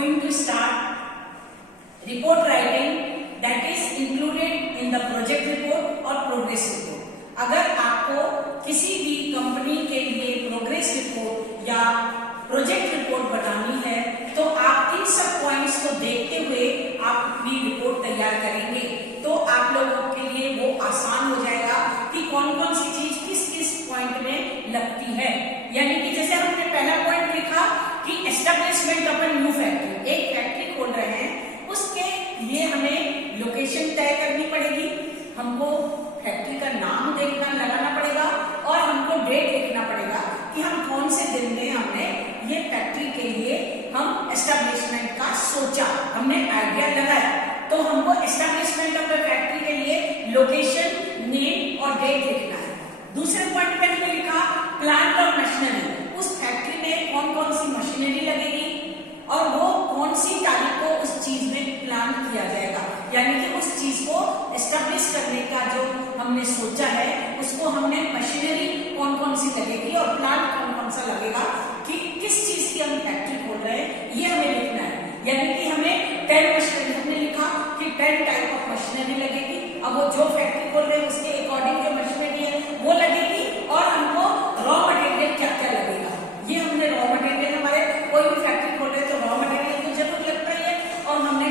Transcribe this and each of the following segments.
going to start report writing that is included in the project report or progress report. अगर आपको किसी भी company के लिए प्रोग्रेस रिपोर्ट या प्रोजेक्ट रिपोर्ट बनानी है तो आप इन सब पॉइंट्स को देखते हुए आप अपनी रिपोर्ट तैयार करेंगे तो आप लोगों के लिए वो आसान हो जाएगा कि कौन कौन सी चीज किस किस पॉइंट में लगती है। यानी कि जैसे हमने पहला पॉइंट लिखा कि establishment of a new factory, एक फैक्ट्री खोल रहे हैं, उसके लिए हमें लोकेशन तय करनी पड़ेगी, हमको फैक्ट्री का नाम देखना लगाना पड़ेगा और हमको डेट लिखना पड़ेगा कि हम कौन से दिन में हमने ये फैक्ट्री के लिए हम एस्टेब्लिशमेंट का सोचा, हमने आइडिया लगाया, तो हमको एस्टेब्लिशमेंट ऑफ द फैक्ट्री के लिए लोकेशन, नेम और डेट लिखना है। दूसरे पॉइंट पे हमने लिखा प्लांट और मशीनरी, उस फैक्ट्री में कौन कौन सी मशीनरी लगेगी और वो कौन सी तारीख को उस चीज में प्लान किया जाएगा, यानी कि उस चीज को एस्टेब्लिश करने का जो हमने सोचा है उसको हमने मशीनरी कौन कौन सी लगेगी और प्लांट कौन कौन सा लगेगा कि किस चीज की हम फैक्ट्री खोल रहे हैं ये हमें लिखना है। यानी कि हमें 10 मशीनरी, हमने लिखा कि 10 टाइप ऑफ मशीनरी लगेगी, अब वो जो फैक्ट्री खोल रहे हैं उसके अकॉर्डिंग जो मशीनरी है वो लगेगी और हमको रॉ मटेरियल क्या क्या लगेगा, ये हमने रॉ मटेरियल, हमारे कोई भी फैक्ट्री खोल रहे हैं तो रॉ मटेरियल तो जरूर लगता ही है और हमने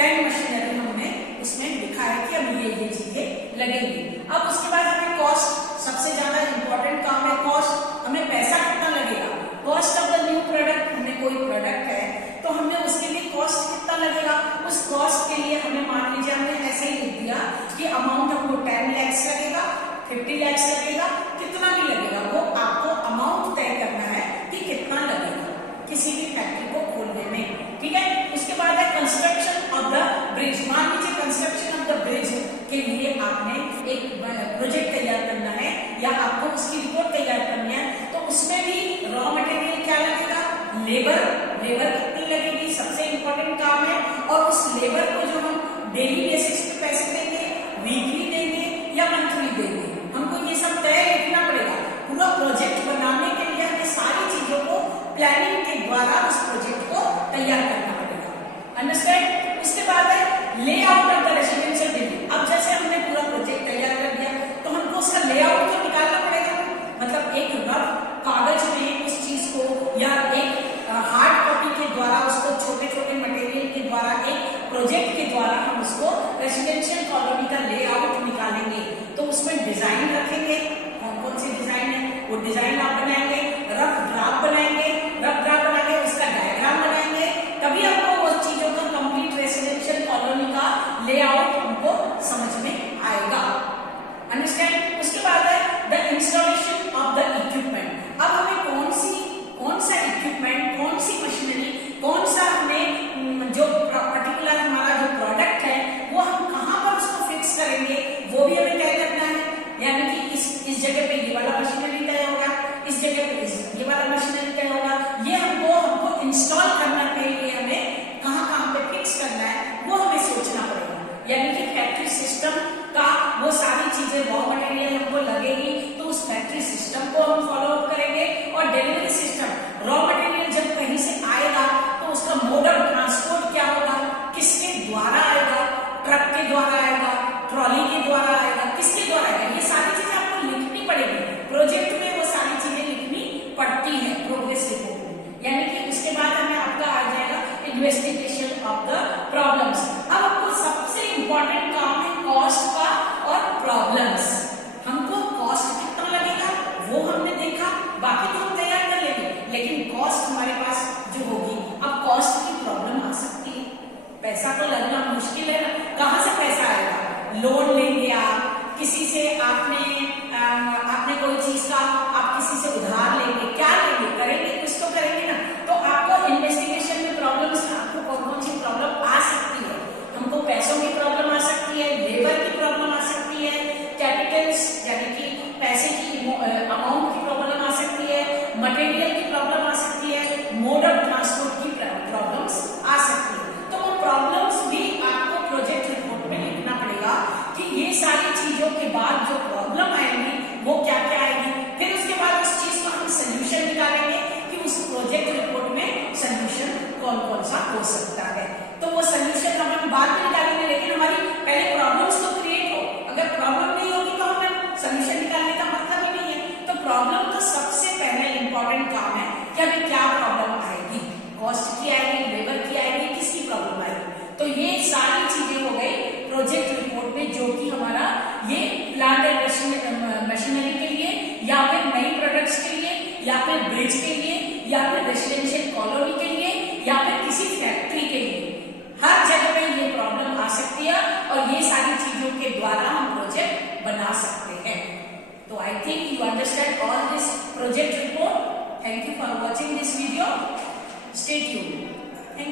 10 मशीनरी हमने उसमें लिखा है कि अब ये चीजें लगेंगी। अब उसके बाद हमें कॉस्ट, सबसे ज्यादा इंपॉर्टेंट काम है कॉस्ट, हमें पैसा कितना लगेगा, cost of the new product, हमने कोई प्रोडक्ट है तो हमें उसके लिए कॉस्ट कितना लगेगा, उस कॉस्ट के लिए हमें मान लीजिए हमने ऐसे ही लिख दिया कि अमाउंट हमको 10 lakhs लगेगा, 50 lakhs लगेगा, कितना भी लगेगा वो आपको अमाउंट तय करना है कि कितना लगेगा किसी भी फैक्ट्री को खोलने में, ठीक है। उसके बाद है कंस्ट्रक्शन ऑफ द ब्रिज, मान लीजिए कंस्ट्रक्शन ऑफ द ब्रिज के लिए आपने एक प्रोजेक्ट तैयार करना है या आपको उसकी रिपोर्ट तैयार करनी है तो उसमें भी रॉ मटेरियल क्या लगेगा, लेबर कितनी लगेगी, सबसे इंपॉर्टेंट काम है, और उस लेबर को जो हम डेली बेसिस पे पैसे देंगे, वीकली देंगे या मंथली देंगे, हमको ये सब तय लिखना पड़ेगा। पूरा प्रोजेक्ट बनाने के लिए हमें सारी चीजों को प्लानिंग के द्वारा उस प्रोजेक्ट को तैयार करना पड़ेगा, अंडरस्टैंड। उसके बाद है layout of the residential building, अब जैसे हमने पूरा प्रोजेक्ट तैयार कर दिया तो हमको उसका लेआउट तो निकालना पड़ेगा, मतलब एक रफ कागज में उस चीज को या एक हार्ड कॉपी के द्वारा उसको छोटे छोटे मटेरियल के द्वारा एक प्रोजेक्ट के द्वारा हम उसको रेसिडेंशियल कॉलोनी का लेआउट निकालेंगे तो उसमें डिजाइन रखेंगे, कौन कौन सी डिजाइन है वो डिजाइन आप बनाएंगे, रफ ड्राफ्ट बनाएंगे, उसका डायग्राम बनाएंगे, तभी हमको वो चीजों का कंप्लीट रेसिडेंशियल कॉलोनी का लेआउट हमको समझ में आएगा, अंडरस्टैंड। उसके बाद है the installation of the equipment, अब हमें कौन सा इक्विपमेंट, कौन सी मशीनरी, कौन सा हमें जो पर्टिकुलर हमारा जो प्रोडक्ट है वो हम कहाँ पर उसको फिक्स करेंगे वो भी हमें तय करना है। यानी कि इस जगह पे ये वाला मशीनरी तय होगा, इस जगह पे ये वाला मशीनरी तय होगा, ये हमको इंस्टॉल करने के लिए हमें कहाँ पे फिक्स करना है वो हमें सोचना पड़ेगा। यानी कि फैक्ट्री सिस्टम का वो सारी चीजें रॉ मटेरियल हमको लगेगी तो उस फैक्ट्री सिस्टम को हम फॉलो अप करेंगे और डिलीवरी सिस्टम, रॉ मटेरियल जब कहीं से आएगा तो उसका मोड ऑफ ट्रांसपोर्ट क्या होगा, किसके द्वारा आएगा, ट्रक के द्वारा आएगा, ट्रॉली के द्वारा आएगा, किसके द्वारा आएगा, ये सारी चीजें आपको लिखनी पड़ेगी, प्रोजेक्ट में वो सारी चीजें लिखनी पड़ती है प्रोग्रेस रिपोर्ट में। यानी कि उसके बाद हमें आपका आ जाएगा इन्वेस्टिगेशन ऑफ द प्रॉब्लम्स। अब आपको सबसे इंपॉर्टेंट काम है कॉस्ट का और प्रॉब्लम्स, हमको कॉस्ट कितना लगेगा वो हमने देखा, बाकी तो हम तैयार कर लेंगे, लेकिन कॉस्ट हमारे पास जो होगी, अब कॉस्ट की प्रॉब्लम आ सकती है, पैसा तो लगना मुश्किल है ना, कहाँ से पैसा आएगा, लोन लेंगे आप किसी से, आपने कोई चीज का आप किसी से उधार लेंगे, क्या लेंगे, करेंगे कुछ तो करेंगे ना, तो आपको इन्वेस्टिगेशन में प्रॉब्लम्स, आपको कौन सी प्रॉब्लम आ सकती है, हमको पैसों की प्रॉब्लम आ सकती है, लेबर की प्रॉब्लम आ सकती है, कैपिटल्स यानी कि पैसे की अमाउंट की प्रॉब्लम आ सकती है, मटेरियल की प्रॉब्लम आ सकती है, मोड ऑफ ट्रांसपोर्ट की प्रॉब्लम्स आ सकती है। तो वो प्रॉब्लम्स भी आपको प्रोजेक्ट रिपोर्ट में लिखना पड़ेगा कि ये सारी चीजों के बाद जो प्रॉब्लम आएगी वो क्या क्या आएगी, फिर उसके बाद उस चीज का हम सोल्यूशन निकालेंगे कि उस प्रोजेक्ट रिपोर्ट में सोल्यूशन कौन कौन सा हो सकता है। तो वो सोल्यूशन हम बाद में निकालेंगे, लेकिन हमारी पहले प्रॉब्लम्स तो क्रिएट हो। अगर प्रॉब्लम नहीं होगी तो हमें सोल्यूशन निकालने का मतलब ही नहीं है। तो प्रॉब्लम तो सबसे पहले इंपॉर्टेंट काम है कि हमें क्या प्रॉब्लम आएगी, कॉस्ट की आएगी, लेबर की आएगी, किसकी प्रॉब्लम आएगी। तो ये सारी चीजें हो गई प्रोजेक्ट रिपोर्ट में, जो कि हमारा ये प्लांट एंड मशीनरी के लिए, या फिर नई प्रोडक्ट्स के लिए, या फिर ब्रिज के लिए, या फिर रेसिडेंशियल कॉलोनी के लिए, या फिर किसी फैक्ट्री के लिए, हर जगह पे ये प्रॉब्लम आ सकती है और ये सारी चीजों के द्वारा हम प्रोजेक्ट बना सकते हैं। तो I think you understand all this project report. Thank you for watching this video. Stay tuned.